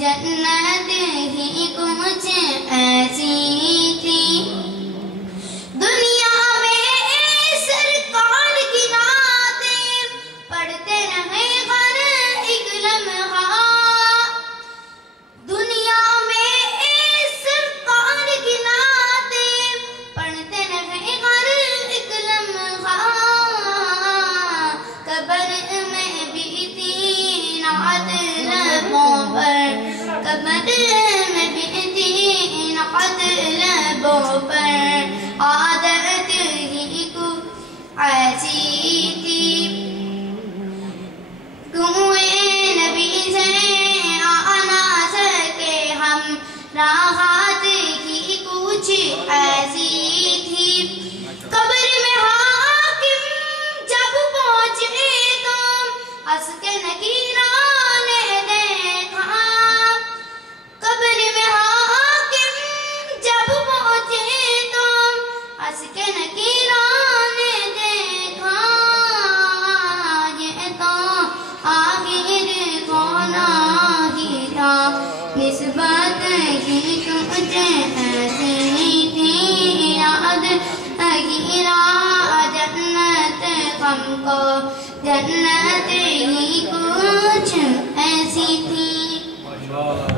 जन्नत ही कुछ ऐसी थी। दुनिया में सरकार की नातें पढ़ते रहे हर एक लम्हा। दुनिया में सरकार की नातें पढ़ते रहे हर एक लम्हा। कब्र में बीती नात लबों पर, कब्र में बीती नात लबों पर, आदत ही कुछ ऐसी थी। कुएं नबी से आ ना सके हम, राहत ही कुछ ऐसी थी। कब्र में हाकिम जब पहुंचे तो हंस के नकीरा ने देखा। कब्र में हाकिम जब पहुंचे तो हंस के नकीरा ने देखा। ये तो आखिर खोना ही था, निस्बत ही कुछ ऐसी थी। याद अगीरा जन्नत हमको, जन्नत ही कुछ ऐसी थी।